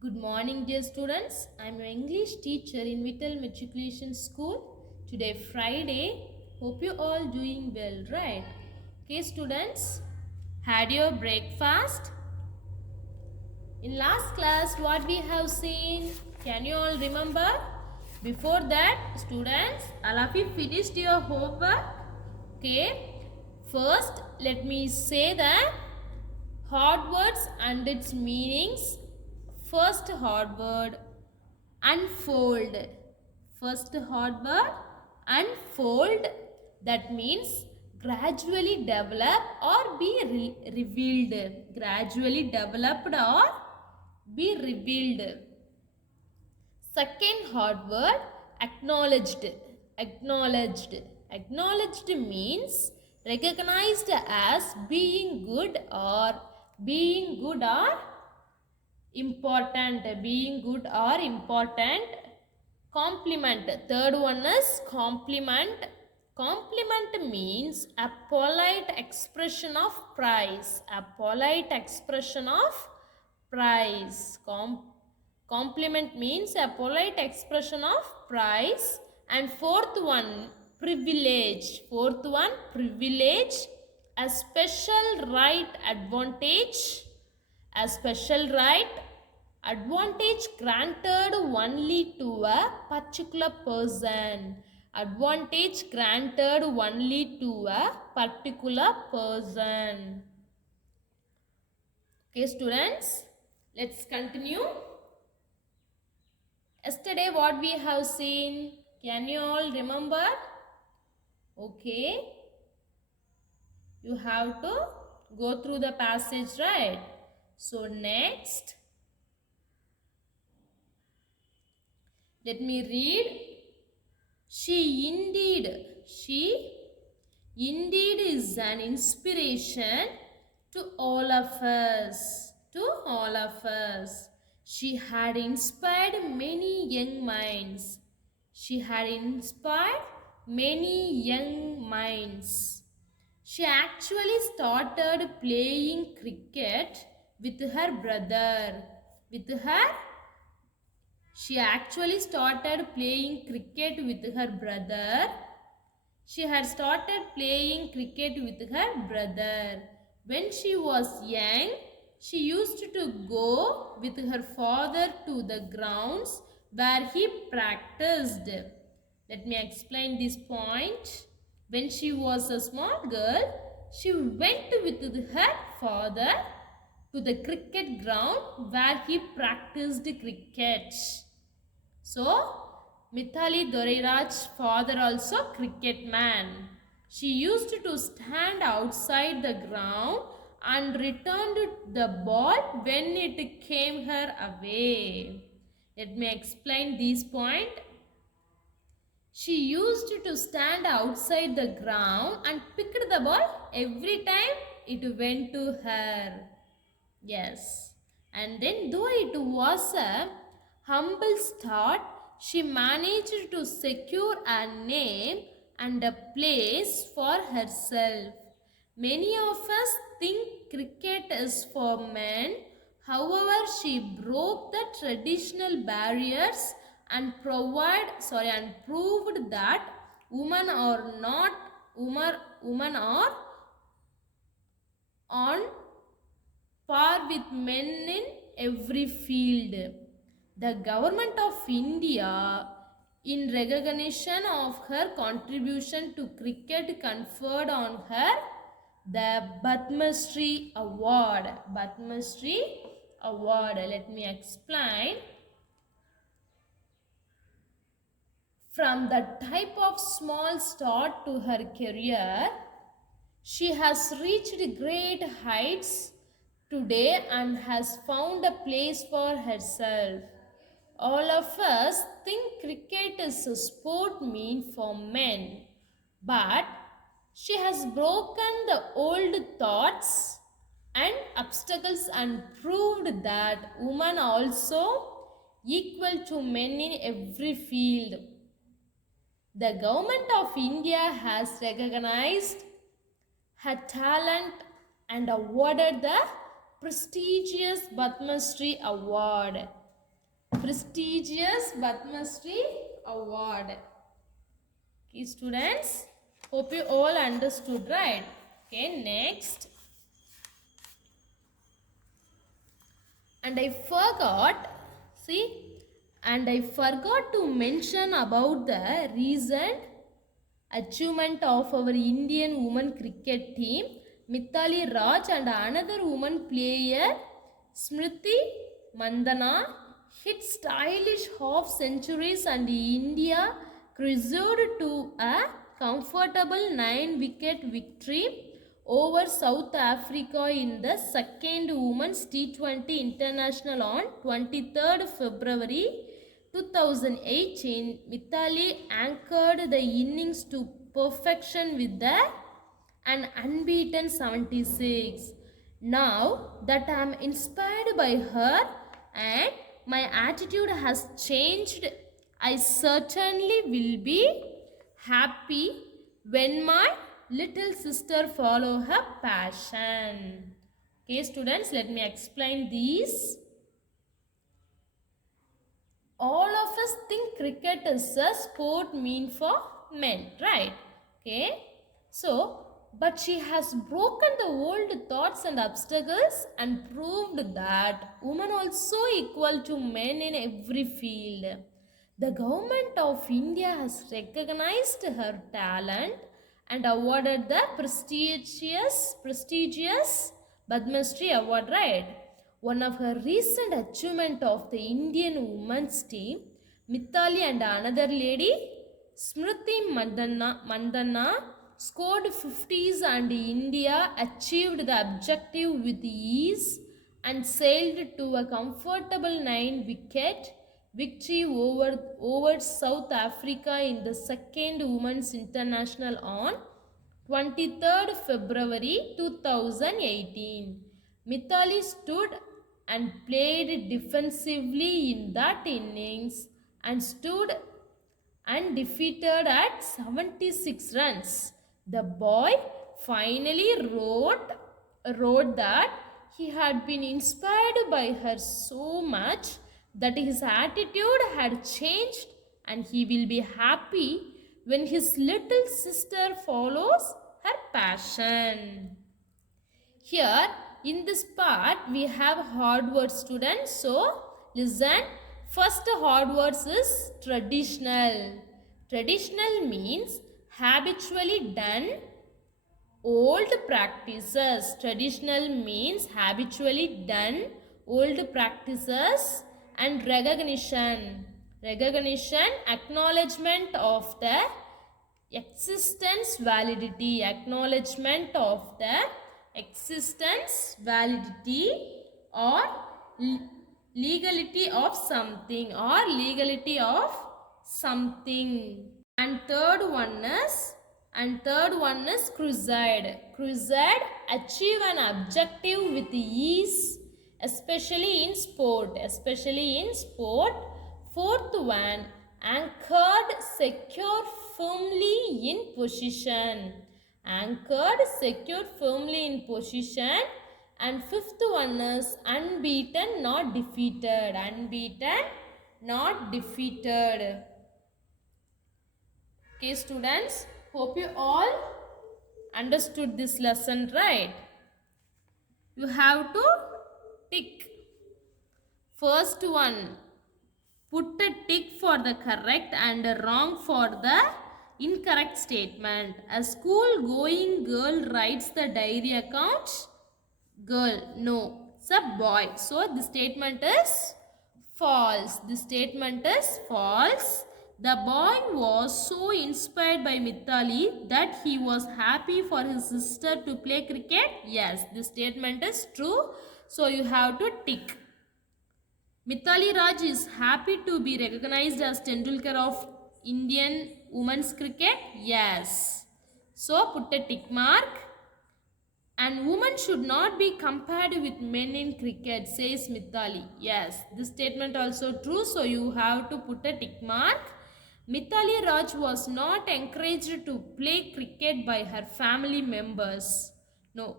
Good morning, dear students. I am your English teacher in Vittal Matriculation School. Today, Friday. Hope you all doing well, right? Okay, students, had your breakfast? In last class, what we have seen? Can you all remember? Before that, students, all of you finished your homework? Okay. First, let me say that hard words and its meanings. First hard word, unfold. First hard word, unfold. That means gradually develop or be revealed. Gradually developed or be revealed. Second hard word, acknowledged. Acknowledged. Acknowledged means recognized as being good or important. Being good or important. Compliment. Third one is compliment. Compliment means a polite expression of praise. A polite expression of praise. Compliment means a polite expression of praise. And fourth one, privilege. Fourth one, privilege. A special right, advantage. A special right, advantage granted only to a particular person. Advantage granted only to a particular person. Okay, students, let's continue. Yesterday, what we have seen, can you all remember? Okay, you have to go through the passage, right? So, next, let me read. She indeed is an inspiration to all of us. To all of us. She had inspired many young minds. She had inspired many young minds. She actually started playing cricket with her brother. With her She actually started playing cricket with her brother. She had started playing cricket with her brother. When she was young, she used to go with her father to the grounds where he practiced. Let me explain this point. When she was a small girl, she went with her father to the cricket ground where he practiced cricket. So, Mithali Dorairaj's father also cricket man. She used to stand outside the ground and returned the ball when it came her away. Let me explain this point. She used to stand outside the ground and picked the ball every time it went to her. Yes. And then though it was a humble start, she managed to secure a name and a place for herself. Many of us think cricket is for men. However, she broke the traditional barriers and proved that women are not women are on par with men in every field. The government of India, in recognition of her contribution to cricket, conferred on her the Padma Shri Award. Padma Shri Award. Let me explain. From the type of small start to her career, she has reached great heights today and has found a place for herself. All of us think cricket is a sport meant for men, but she has broken the old thoughts and obstacles and proved that women are also equal to men in every field. The government of India has recognized her talent and awarded the prestigious Padma Shri Award. prestigious Padma Shri award. Okay, students, hope you all understood, right? Okay, next. And I forgot, see, and I forgot to mention about the recent achievement of our Indian women cricket team, Mithali Raj, and another woman player, Smriti Mandana, hit stylish half centuries, and India cruised to a comfortable 9-wicket victory over South Africa in the second Women's T20 International on 23rd February 2018. Mithali anchored the innings to perfection with an unbeaten 76. Now that I am inspired by her and my attitude has changed, I certainly will be happy when my little sister follow her passion. Okay, students, let me explain these. All of us think cricket is a sport meant for men, right? Okay, so but she has broken the old thoughts and obstacles and proved that women also equal to men in every field. The government of India has recognized her talent and awarded the prestigious Padma Shri award, right? One of her recent achievement of the Indian women's team, Mithali and another lady, Smriti Mandana, scored 50s and India achieved the objective with ease and sailed to a comfortable 9-wicket victory over South Africa in the second Women's International on 23rd February 2018. Mithali stood and played defensively in that innings and stood undefeated at 76 runs. The boy finally wrote that he had been inspired by her so much that his attitude had changed and he will be happy when his little sister follows her passion. Here in this part we have hard words, students. So listen. First hard words is traditional. Traditional means habitually done old practices. Traditional means habitually done old practices. And recognition. Recognition, acknowledgement of the existence validity. Acknowledgement of the existence validity or legality of something and third one is crusade achieve an objective with ease, especially in sport. Fourth one, anchored, secure firmly in position. Anchored, secure firmly in position. And fifth one is unbeaten, not defeated. Unbeaten, not defeated. Okay, students, hope you all understood this lesson, right? You have to tick. First one, put a tick for the correct and a wrong for the incorrect statement. A school-going girl writes the diary account. Girl, no, it's a boy. So the statement is false. The statement is false. The boy was so inspired by Mithali that he was happy for his sister to play cricket. Yes, this statement is true. So you have to tick. Mithali Raj is happy to be recognized as Tendulkar of Indian women's cricket. Yes. So put a tick mark. And women should not be compared with men in cricket, says Mithali. Yes, this statement also true. So you have to put a tick mark. Mithali Raj was not encouraged to play cricket by her family members. No,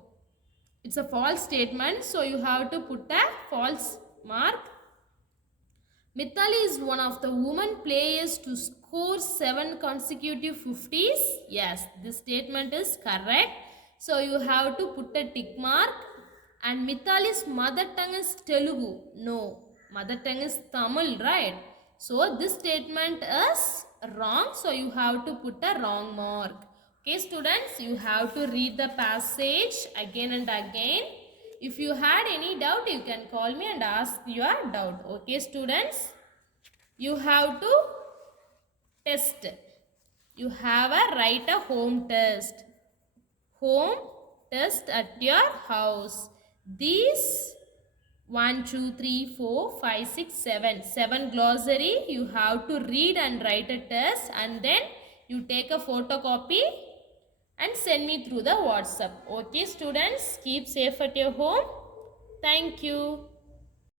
it's a false statement. So you have to put a false mark. Mithali is one of the women players to score 7 consecutive 50s. Yes, this statement is correct. So you have to put a tick mark. And Mithali's mother tongue is Telugu. No, mother tongue is Tamil, right? So this statement is wrong. So you have to put a wrong mark. Okay, students, you have to read the passage again and again. If you had any doubt, you can call me and ask your doubt. Okay, students, you have to test. You have a write a home test. Home test at your house. These 1, 2, 3, 4, 5, 6, 7. 7 glossary. You have to read and write a test, and then you take a photocopy and send me through the WhatsApp. Okay, students, keep safe at your home. Thank you.